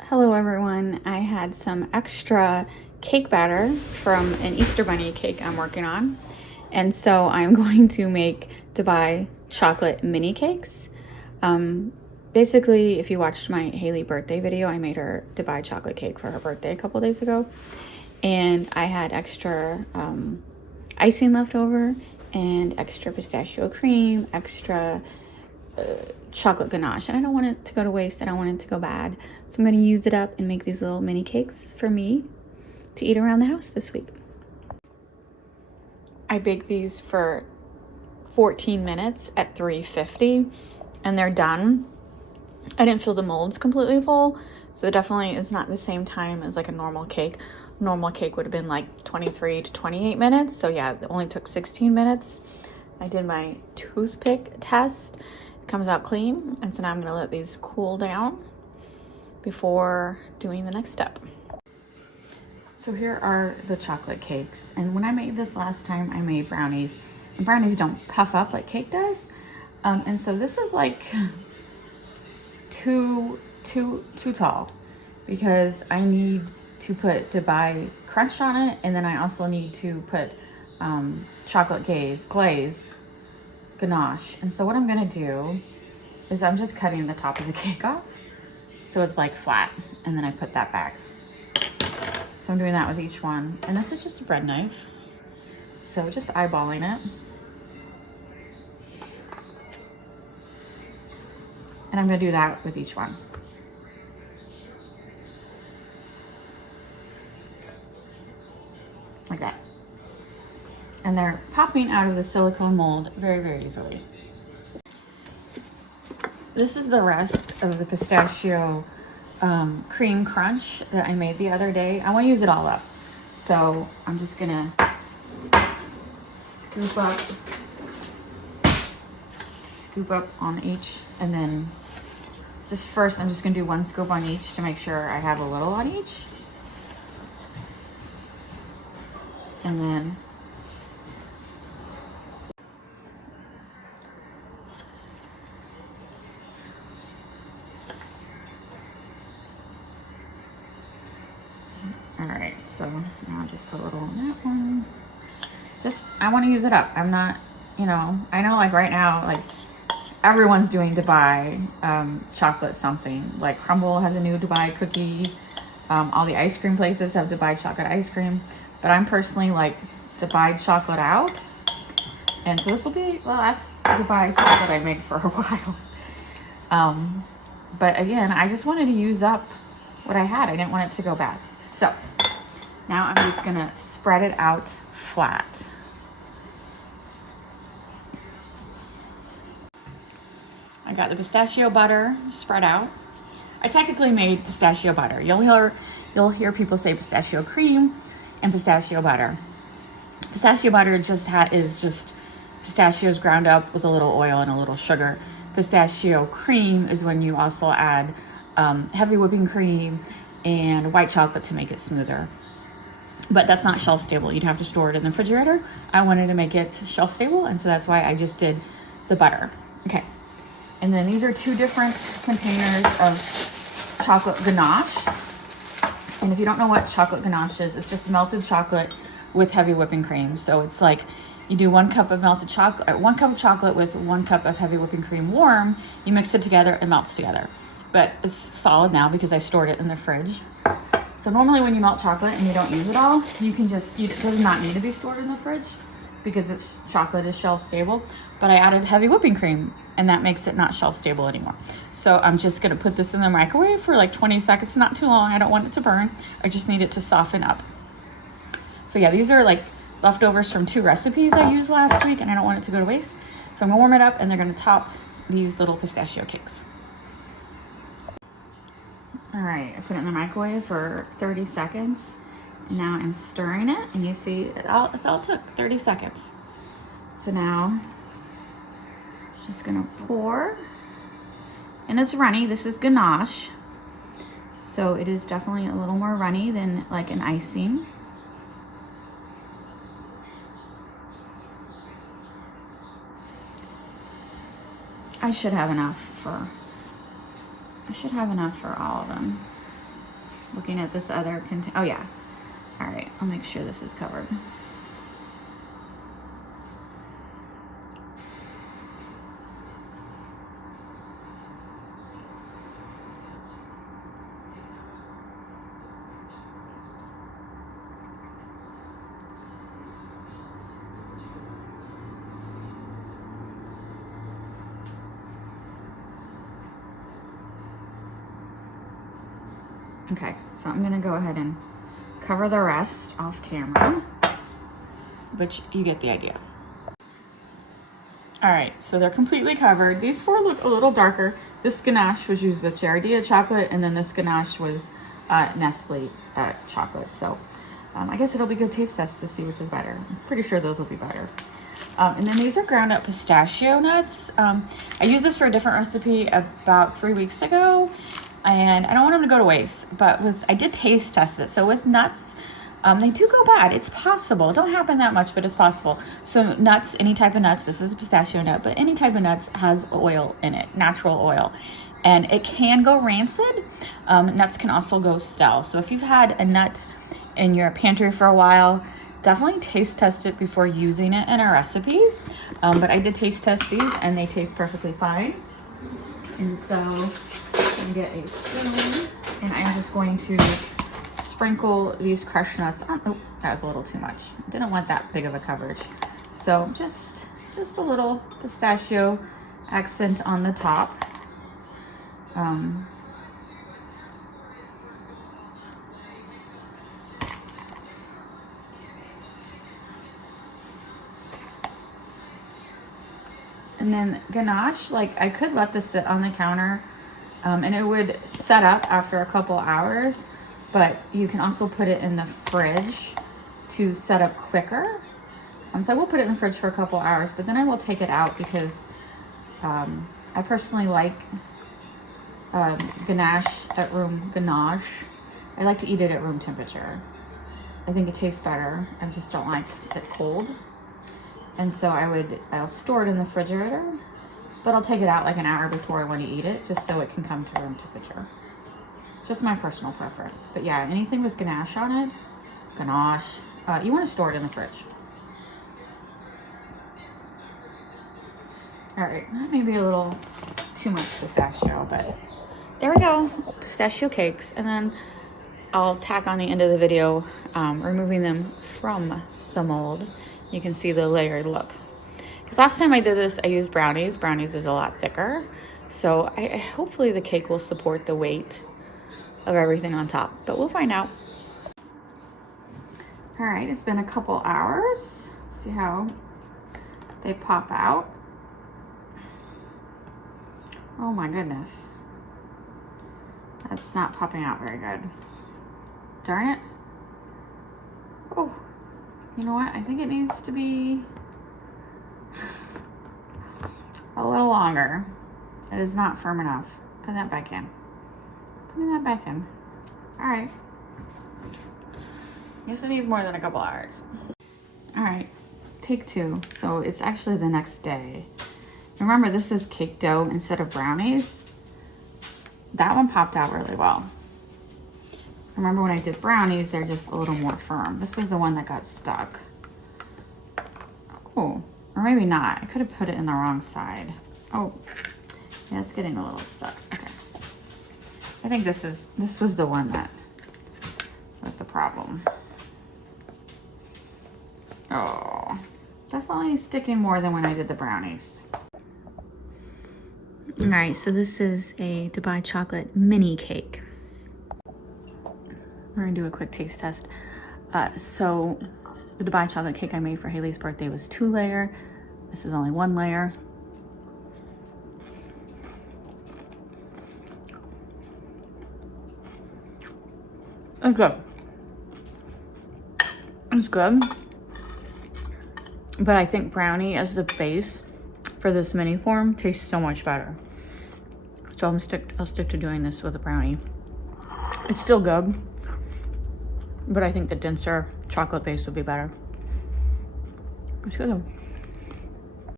Hello everyone. I had some extra cake batter from an Easter Bunny cake I'm working on. And so I'm going to make Dubai chocolate mini cakes. Basically, if you watched my Haley birthday video, I made her Dubai chocolate cake for her birthday a couple days ago. And I had extra icing left over and extra pistachio cream, extra chocolate ganache, and I don't want it to go to waste. I don't want it to go bad. So I'm going to use it up and make these little mini cakes for me to eat around the house this week. I baked these for 14 minutes at 350 and they're done. I didn't fill the molds completely full, so it definitely is not the same time as like a normal cake. Normal cake would have been like 23 to 28 minutes. So yeah, it only took 16 minutes. I did my toothpick test. It comes out clean, and so now I'm going to let these cool down before doing the next step. So here are the chocolate cakes, and when I made this last time, I made brownies, and brownies don't puff up like cake does, and so this is like too tall because I need to put Dubai crunch on it, and then I also need to put chocolate glaze ganache. And so what I'm gonna do is I'm just cutting the top of the cake off so it's like flat, and then I put that back. So I'm doing that with each one, and this is just a bread knife, so just eyeballing it. And I'm gonna do that with each one. Like that. And they're popping out of the silicone mold very easily. This is the rest of the pistachio cream crunch that I made the other day. I want to use it all up, so I'm just gonna scoop up on each, and then just first I'm just gonna do one scoop on each to make sure I have a little on each, and then all right, so now I'll just put a little on that one. Just, I want to use it up. I'm not, I know like right now, like everyone's doing Dubai chocolate something. Like Crumble has a new Dubai cookie. All the ice cream places have Dubai chocolate ice cream. But I'm personally like Dubai chocolate out. And so this will be the last Dubai chocolate I make for a while. But again, I just wanted to use up what I had. I didn't want it to go bad. So now I'm just gonna spread it out flat. I got the pistachio butter spread out. I technically made pistachio butter. You'll hear people say pistachio cream and pistachio butter. Pistachio butter is just pistachios ground up with a little oil and a little sugar. Pistachio cream is when you also add heavy whipping cream and white chocolate to make it smoother. But that's not shelf stable. You'd have to store it in the refrigerator. I wanted to make it shelf stable, and so that's why I just did the butter. Okay. And then these are two different containers of chocolate ganache. And if you don't know what chocolate ganache is, it's just melted chocolate with heavy whipping cream. So it's like you do 1 cup of melted chocolate, 1 cup of chocolate with 1 cup of heavy whipping cream warm. You mix it together, it melts together. But it's solid now because I stored it in the fridge. So normally when you melt chocolate and you don't use it all, you can just, it does not need to be stored in the fridge because chocolate is shelf stable. But I added heavy whipping cream, and that makes it not shelf stable anymore. So I'm just gonna put this in the microwave for like 20 seconds, not too long. I don't want it to burn. I just need it to soften up. So yeah, these are like leftovers from 2 recipes I used last week, and I don't want it to go to waste. So I'm gonna warm it up, and they're gonna top these little pistachio cakes. All right, I put it in the microwave for 30 seconds. And now I'm stirring it, and you see it's all it took, 30 seconds. So now, just gonna pour, and it's runny. This is ganache, so it is definitely a little more runny than like an icing. I should have enough for all of them. Looking at this other oh yeah. All right, I'll make sure this is covered. Okay, so I'm gonna go ahead and cover the rest off camera, but you get the idea. All right, so they're completely covered. These four look a little darker. This ganache was used with Giardia chocolate, and then this ganache was Nestle chocolate. So I guess it'll be good taste test to see which is better. I'm pretty sure those will be better. And then these are ground up pistachio nuts. I used this for a different recipe about 3 weeks ago, and I don't want them to go to waste, but I did taste test it. So with nuts, they do go bad. It's possible. It don't happen that much, but it's possible. So nuts, any type of nuts, this is a pistachio nut, but any type of nuts has oil in it, natural oil. And it can go rancid. Nuts can also go stale. So if you've had a nut in your pantry for a while, definitely taste test it before using it in a recipe. But I did taste test these and they taste perfectly fine. And so I'm gonna get a spoon and I'm just going to sprinkle these crushed nuts on. Oh, that was a little too much. Didn't want that big of a coverage. So just a little pistachio accent on the top. And then ganache, like I could let this sit on the counter and it would set up after a couple hours, but you can also put it in the fridge to set up quicker. So I will put it in the fridge for a couple hours, but then I will take it out because I personally like ganache. I like to eat it at room temperature. I think it tastes better. I just don't like it cold. And so I'll store it in the refrigerator, but I'll take it out like an hour before I want to eat it, just so it can come to room temperature. Just my personal preference. But yeah, anything with ganache on it, you want to store it in the fridge. All right, that may be a little too much pistachio, but there we go, pistachio cakes. And then I'll tack on the end of the video, removing them from the mold. You can see the layered look. Because last time I did this, I used brownies. Brownies is a lot thicker. So hopefully the cake will support the weight of everything on top, but we'll find out. All right, it's been a couple hours. Let's see how they pop out. Oh my goodness. That's not popping out very good. Darn it. Oh. You know what? I think it needs to be a little longer. It is not firm enough. Put that back in. Putting that back in. All right. Guess it needs more than a couple hours. All right, take two. So it's actually the next day. Remember, this is cake dough instead of brownies. That one popped out really well. Remember when I did brownies, they're just a little more firm. This was the one that got stuck. Oh, or maybe not. I could have put it in the wrong side. Oh, yeah, it's getting a little stuck. Okay. I think this was the one that was the problem. Oh, definitely sticking more than when I did the brownies. All right, so this is a Dubai chocolate mini cake. We're gonna do a quick taste test. So the Dubai chocolate cake I made for Haley's birthday was 2-layer. This is only 1 layer. It's good. It's good. But I think brownie as the base for this mini form tastes so much better. So I'll stick to doing this with a brownie. It's still good, but I think the denser chocolate base would be better. It's good though.